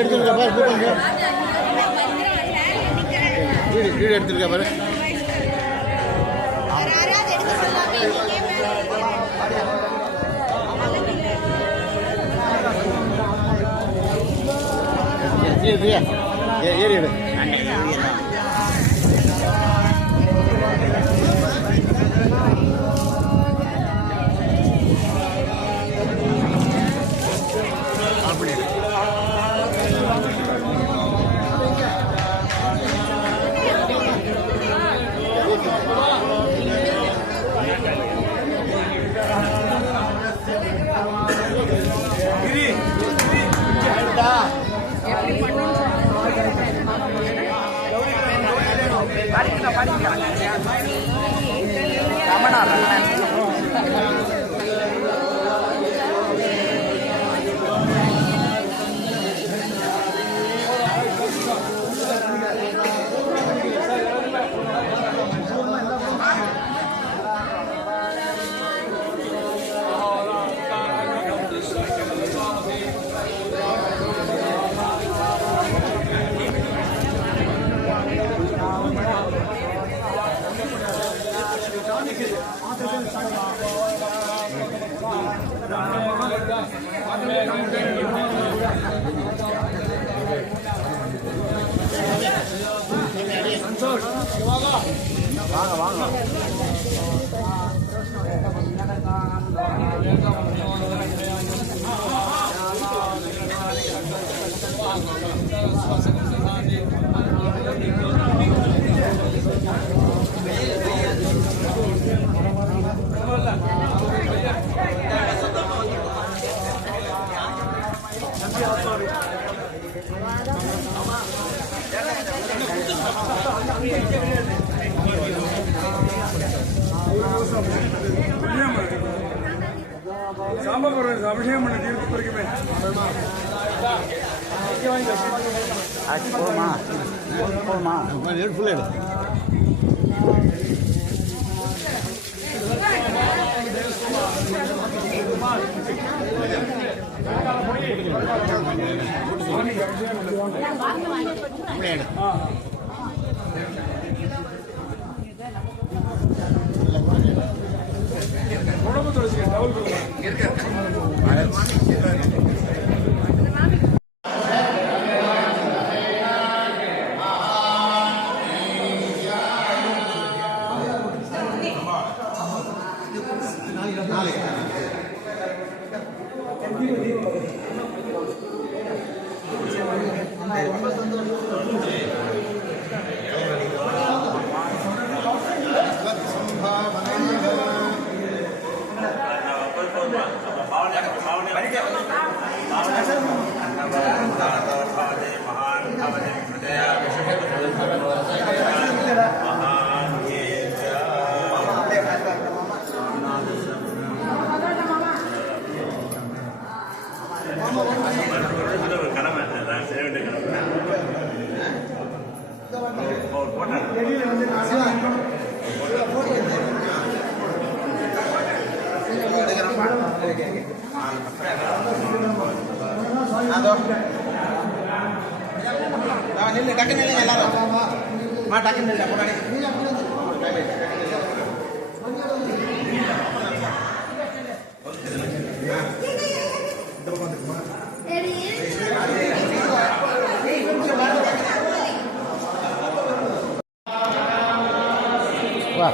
எடுத்துருக்கா பாரு, வீடு எடுத்துருக்கா பாரு. ஏறி எடு. வாங்க வாங்க. அபிஷேகம் பண்ண தீர்த்து வரைக்குமே போமா போமா ஃபுல் எடு. உடம்பு தொடச்சு டபுள் நில்லு டக்கு நில்லு எல்லாரும் மா டக்கு நில்லு முன்னாடி வா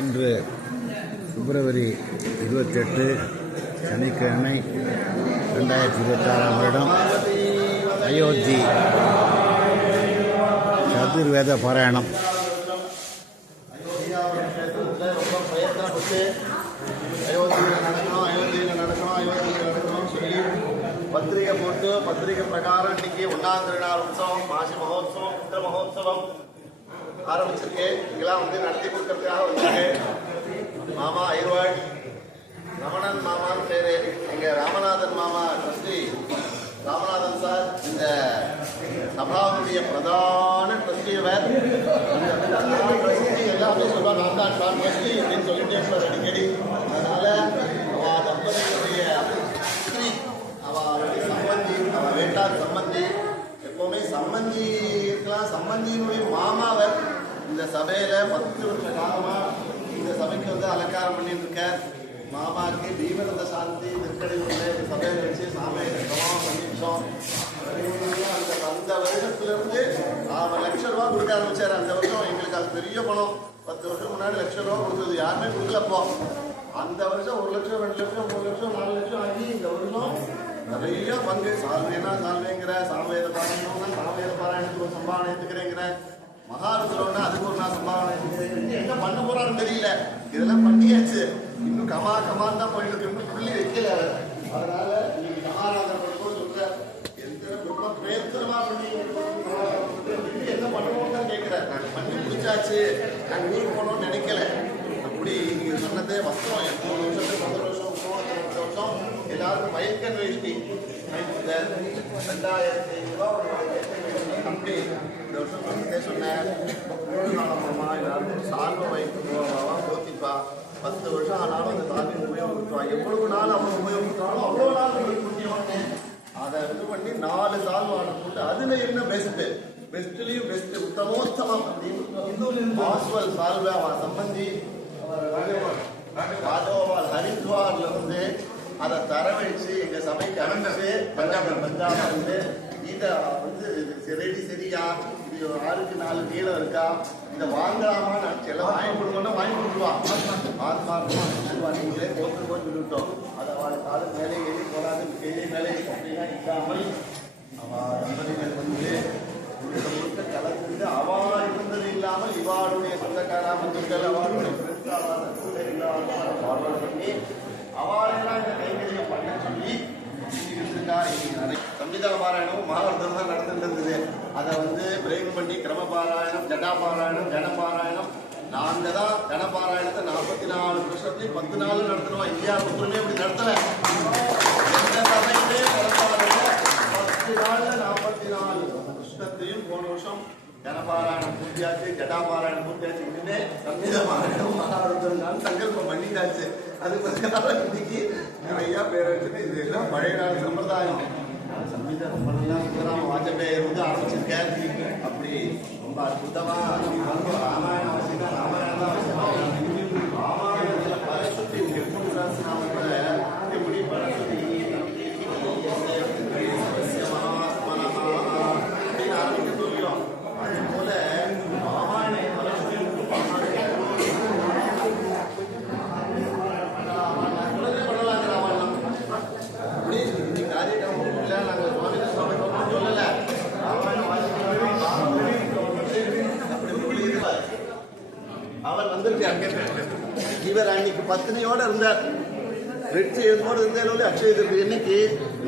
இன்று பிப்ரவரி 28 சனிக்கிழமை 2026 வருடம் அயோத்தி சதுர்வேத பாராயணம். சொல்லி பத்திரிகை போட்டு பத்திரிகை பிரகாரம் இன்னைக்கு 1ஆம் திருநாள் உற்சவம், மாசி மகோத்சவம், புத்திர மகோத்சவம் ஆரம்பிச்சிருக்கேன். இங்கெல்லாம் நடத்தி கொடுக்கறதுக்காக வந்திருக்கேன். மாமா ஐர்வாட் ரமணன் மாமான்னு பேரு. எங்க ராமநாதன் மாமா ட்ரஸ்டி ராமநாதன் சார் இந்த சபாவுடைய பிரதான ட்ரஸ்டியவர். எல்லாமே சொல்லுவாங்க நான் தான் ட்ரஸ்டி அப்படின்னு சொல்லிட்டே இருப்பார் அடிக்கடி. அதனால அவ தம்பதியுடைய ஸ்திரீ, அவளுடைய சம்பந்தி, அவ வேண்டார் சம்பந்தி, எப்பவுமே சம்பந்தி இருக்கலாம். சம்பந்தியினுடைய மாமாவர் இந்த சபையில 10 வருஷ காலமா இந்த சபைக்கு அலங்காரம் பண்ணிட்டு இருக்கார். மாமாவுக்கு தீபரத சாந்தி திருக்கடை உள்ள சபையில வச்சு சாமியை பண்ணிட்டோம். அந்த வருடத்திலிருந்து 1 லட்சம் ரூபா கொடுக்க ஆரம்பிச்சாரு. அந்த வருஷம் எங்களுக்கு அது பெரிய பணம். 10 வருஷம் முன்னாடி 1 லட்சம் ரூபா கொடுத்தது யாருமே கொடுக்கலப்போ. அந்த வருஷம் 1 லட்சம், 2 லட்சம், 3 லட்சம், 4 லட்சம் ஆகி இந்த வருஷம் நிறைய பங்கு. சால்வேனா சால்வேங்கிற, சாமவேத பாராயணம்னா சாமவேத பாராயணத்துக்கு ஒரு சம்பாவனை எடுத்துக்கிறேங்கிற, மகாருத்ரம்னா அதுக்கு ஒரு நான் சம்பாவனை எடுத்துக்கிறேன். என்ன பண்ண போறான்னு தெரியல. இதெல்லாம் பண்ணியாச்சு, இன்னும் கமான் தான் போயிட்டு இருக்கு, இன்னும் புள்ளி வைக்கல. அதனால நீங்க கமாராதனை சொல்ற எந்த ரொம்ப பிரயத்தனமா பண்ணி என்ன பண்ணுவோம் தான் கேட்கிறேன். நாங்க பண்ணி முடிச்சாச்சு, நாங்க ஊருக்கு போனோம்னு நினைக்கல. அப்படி நீங்க சொன்னதே வஸ்திரம் 3 வருஷத்துக்கு 10 வருஷம் 30 வருஷம் எல்லாருக்கும் மயக்கன் வேஷ்டி 2500 ரூபா அப்படி இந்த வருஷம் சொன்னதே சொன்னேன். நாளமா எல்லாருக்கும் சால்வை வைக்கணுமாவா போத்திப்பா. 10 வருஷம் ஆனாலும் அந்த சால்வை உபயோகிப்பா. எவ்வளவு நாள் அவங்க உபயோகித்தாலும் அவ்வளோ நாள் முடிஞ்சவொடனே அதை இது பண்ணி 4 சால்வான போட்டு அதுல என்ன பெஸ்ட்லயும் பெஸ்ட் உத்தமோத்தமம் ஆஸ்வல் சால்வை அவன் சம்பந்தி ராஜகோபால் ஹரித்வார்ல இருந்து அதை தரவழிச்சு எங்க சபைக்கு அனுப்பிச்சு பஞ்சாப்ல வந்து இதை சரியா இது 6க்கு 4 நீளம் இருக்கா, இதை வாங்கலாமா, நான் எல்லாம் வாங்கி கொடுக்கணும்னா வாங்கி கொடுத்துருவான். ஆத்மார்த்தமா நீங்களே போட்டு விட்டோம். அதை அவளை கால மேலே ஏறி போடாது மேலே அப்படின்னா இல்லாமல் அவள் தம்பதிகள் வந்து முழுக்க கலந்து அவா இருந்தது இல்லாமல் இவாளுடைய சொந்தக்காரா மந்திரிகள் அவளுடைய பண்ணி அவளெல்லாம் இந்த கைகளையும் பண்ண சொல்லி சம்ஹிதா பாராயணம் மகாபாரதம் தான் நடந்துட்டு இருந்தது. அதை பிரேக் பண்ணி கிரம பாராயணம், ஜடா பாராயணம், கணபாராயணம். நாங்க தான் கணபாராயணத்தை 44 வருஷத்துலயும் 10 நாள் நடத்தணும். இந்தியா புத்தருமே இப்படி நடத்தல. எந்த சபையுமே 10 நாள்ல 44 வருஷத்தையும் போன வருஷம் கணபாராயணம் பூர்த்தியாச்சு, ஜடா பாராயணம் பூர்த்தியாச்சு. இன்னுமே சம்ஹிதா பாராயணம் மகாபாரதம் சங்கல்பம் பண்ணிட்டாச்சு. அது இன்னைக்கு நிறைய பேர் வச்சுட்டு இது எல்லாம் பழைய கால சம்பிரதாயம். சம்ஹிதா ரொம்ப நல்லா வாஜபேயர் ஆரம்பிச்சிருக்காரு. அப்படி ரொம்ப அற்புதமா ராமாயணம் அவசியம், ராமாயணம் தான் அவசியம். ராமாயணத்துல பரசுத்தி எப்படி கூட எப்படி பரசுத்தி ஆரம்பிக்க சொல்லியும் அதே போல ராமாயண அவர் வந்திருக்கார். இவர் அன்னைக்கு பத்தினியோட இருந்தார். வெற்றி எழுதோடு இருந்தாலும் அக்ஷய திருப்பி இன்னைக்கு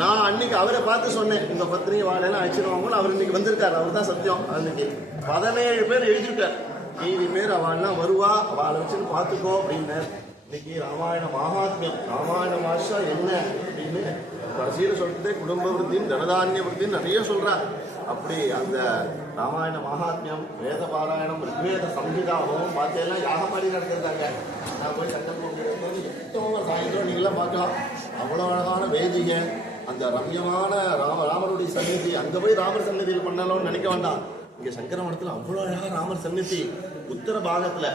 நான் அன்னைக்கு அவரை பார்த்து சொன்னேன், உங்க பத்தினி வாழெல்லாம் அழிச்சிருவாங்க. அவர் இன்னைக்கு வந்திருக்காரு. அவர் தான் சத்தியம். அன்னைக்கு 17 பேர் எழுதிட்டார். மீதி பேர் அவள்லாம் வருவா, அவளை வச்சுன்னு பார்த்துக்கோ அப்படின்னு. இன்னைக்கு ராமாயண மகாத்மியம், ராமாயண பாஷா என்ன அப்படின்னு கடைசியில் சொல்லிட்டு குடும்ப விருத்தியும் ஜனதானிய விருத்தியும் நிறைய சொல்றார். அப்படி அந்த ராமாயண மகாத்மியம், வேத பாராயணம், ரிக்வேத சம்ஹிதாவும் பார்த்தேன்னா யாகமாடி நடத்திருந்தாங்க. நான் போய் சங்கல்பம் சாயந்தரம் நீங்களாம் பார்க்கலாம். அவ்வளோ அழகான வேதிக, அந்த ரம்யமான ராமருடைய சந்நிதி. அங்கே போய் ராமர் சந்நிதியில் பண்ணலாம்னு நினைக்க வேண்டாம். இங்கே சங்கர மடத்தில் அவ்வளோ அழகாக ராமர் சந்நிதி உத்தர பாகத்தில்.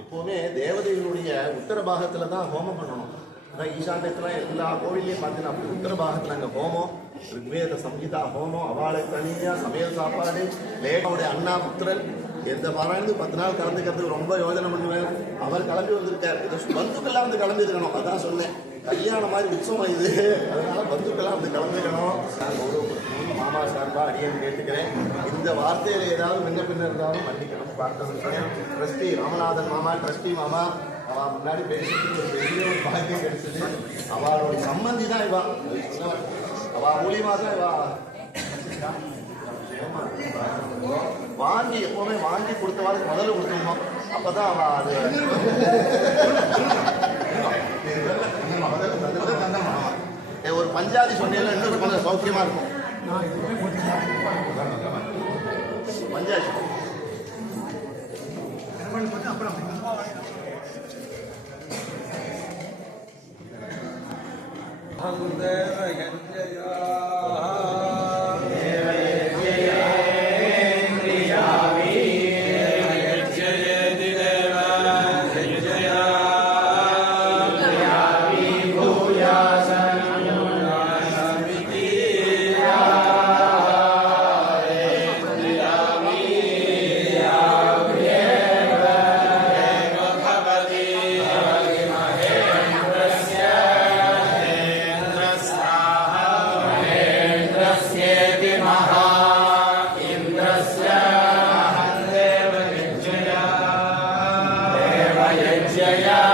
எப்போவுமே தேவதைகளுடைய உத்தர பாகத்தில் தான் ஹோமம் பண்ணணும். அதான் ஈசான்யத்தில் எல்லா கோவிலையும் பார்த்தீங்கன்னா அப்படி உத்தர பாகத்தில் அங்கே ஹோமம், ரிக்வேத சம்ஹிதா ஹோமம், அவளுக்கு தனியாக சமையல் சாப்பாடு, லேகாவுடைய அண்ணா புத்திரன் எந்த பாராயணத்துக்கு 10 நாள் கலந்துக்கிறதுக்கு ரொம்ப யோஜனை பண்ணுவேன். அவர் கிளம்பி வந்திருக்கார். பந்துக்கெல்லாம் வந்து கலந்துக்கணும். அதான் சொன்னேன், கல்யாணம் மாதிரி உற்சவம் இது, அதனால பந்துக்கெல்லாம் வந்து கலந்துக்கணும். நான் ஒரு மாமா சார்பா அடியேன்னு கேட்டுக்கிறேன். இந்த வார்த்தையில ஏதாவது முன்ன பின்ன இருந்தாலும் மன்னிக்கணும். பார்த்தேன் ட்ரஸ்டி ராமநாதன் மாமா, ட்ரஸ்டி மாமா, அவள் முன்னாடி பேசுறதுக்கு ஒரு பெரிய ஒரு பாக்கியம் கிடைச்சது. அவளோட சம்மந்தி தான் இவா, அவள் மூலியமா தான் இவா வாங்கி எப்பவுமே வாங்கி கொடுத்தவாளுக்கு முதல்ல கொடுத்துருந்தோம். அப்பதான் அவ அது ஒரு பஞ்சாதி சொன்னீங்க இன்னும் கொஞ்சம் சௌக்கியமா இருக்கும். பஞ்சாதி Jaya